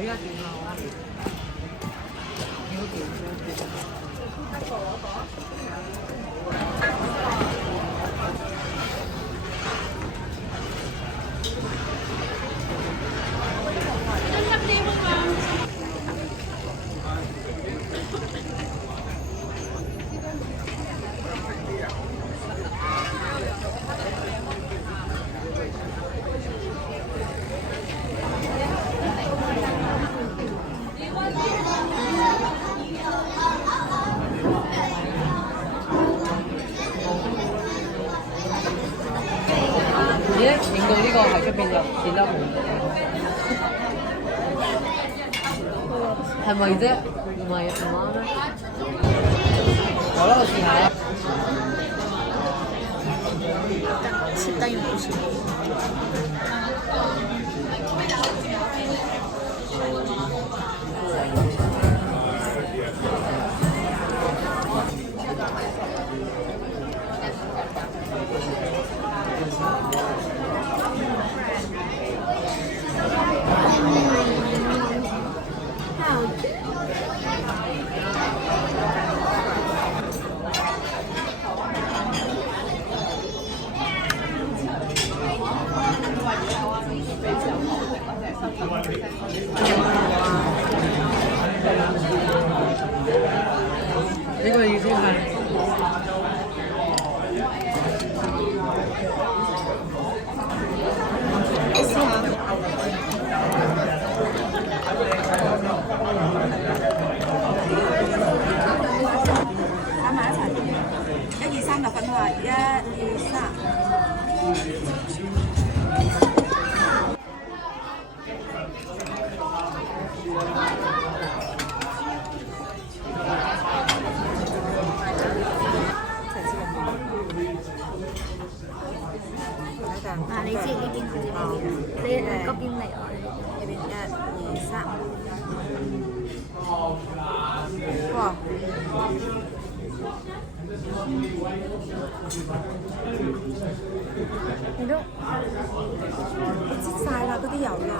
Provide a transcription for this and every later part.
佢一點啊，我幾點咦？影到呢個喺出邊就見得冇，係咪啫？唔係唔啱咩？好啦，我試下啦。切得要好切。呢個意思係你試下。加埋一齊，1、2、3就分開，1、2、3。嗱，你知呢邊係呢邊，你嗰邊嚟啊？呢邊1、2、3。哇！你都擠晒啦，嗰啲油啦。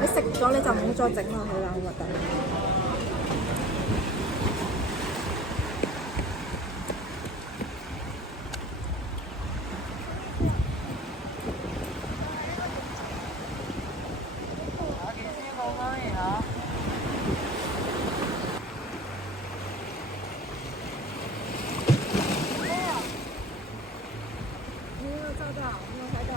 你食咗你就唔好再整落去啦，好核突。你有照到？你有拍到？